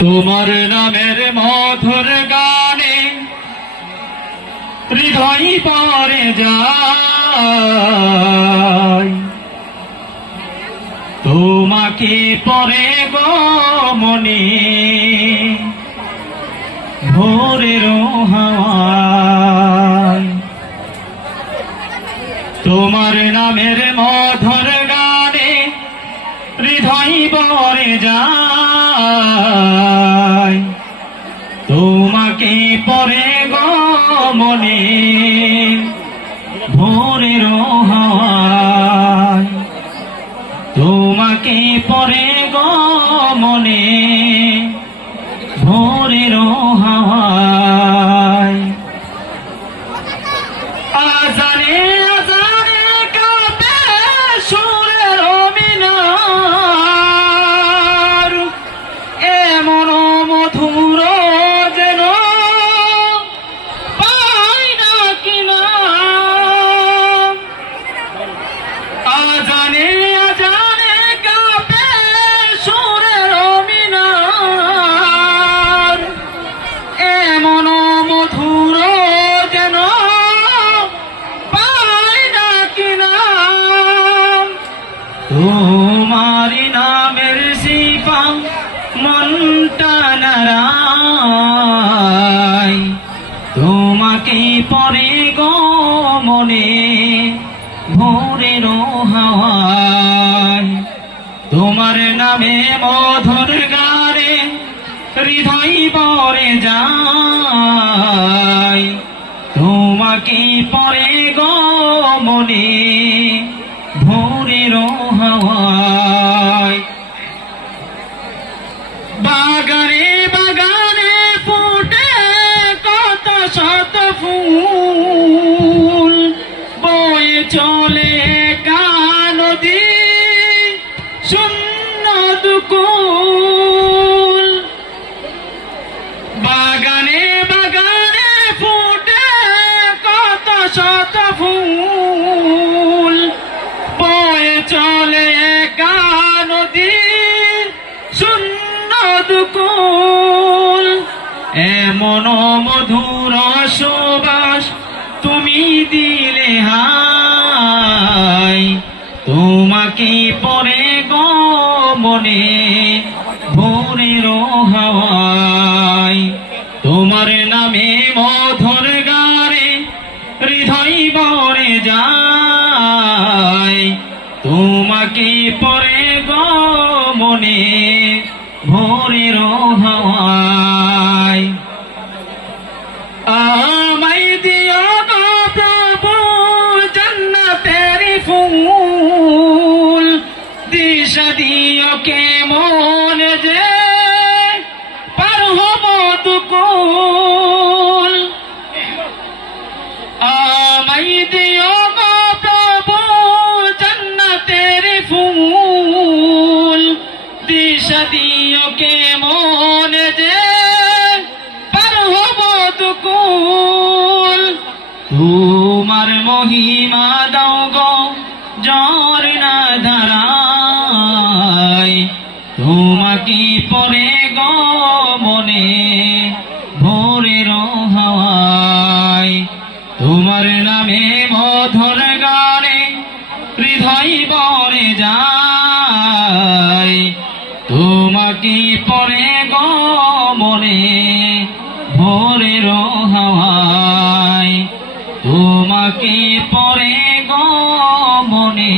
তোমার নামের মধুর গানে হৃদয় পরে যায়, তোমাকে পরে গো মনে ভোরের হাওয়ায়। তোমার নামের মধুর গানে হৃদয় পরে যায়, তোমাকে পরে গো মনে ভোরের হাওয়ায়। তোমাকে পরে গো মনে ভোরের হাওয়ায়। আজানে আজানে কাঁপে সুরের মিনার, এমন মধুর যেন পাই না কিনা। আজানে আজানে কাঁপে সুরের মিনার, এমন মধুর যেন পাই না কিনা। তোমারি নামের সিপা মনটা নাড়ায়, তোমাকে পরে গো মনে ভোরের হাওয়ায়। তোমার নামে মধুর গানে হৃদয় পরে যায়, তোমাকে পরে গো মনে ভোরের হাওয়ায়। বাগানে বাগানে ফুটে কত শত ফুল, বয়ে চলে একা নদী শূন্য দুকুল। বাগানে বাগানে ফুটে কত শত ফুল, বয়ে চলে একা নদী শূন্য দুকুল। এমন মধুর সুবাস তুমি দিলে হায়, তোমাকে পরে গো মনে ভোরের হাওয়ায়। তোমার নামে মধুর গানে হৃদয় ভরে যায়, তোমাকে পরে গো মনে ভোরের হাওয়ায়। আমায় দিও গো প্রভু জান্নাতের ফুল, দিশা দিও কেমন যে পার হব দুকুল। আমায় দিও গো প্রভু জান্নাতের ফুল, দিশা দিও কেমন যে পার হব দুকুল। তোমার মহিমা দাও গো ঝর্ণা ধারায়, তোমাকে পরে গো মনে ভোরের হাওয়ায়। তোমার নামে মধুর গানে হৃদয় ভরে যায়, তোমাকে পরে গো মনে ভোরের হাওয়ায়। তোমাকে পরে গো মনে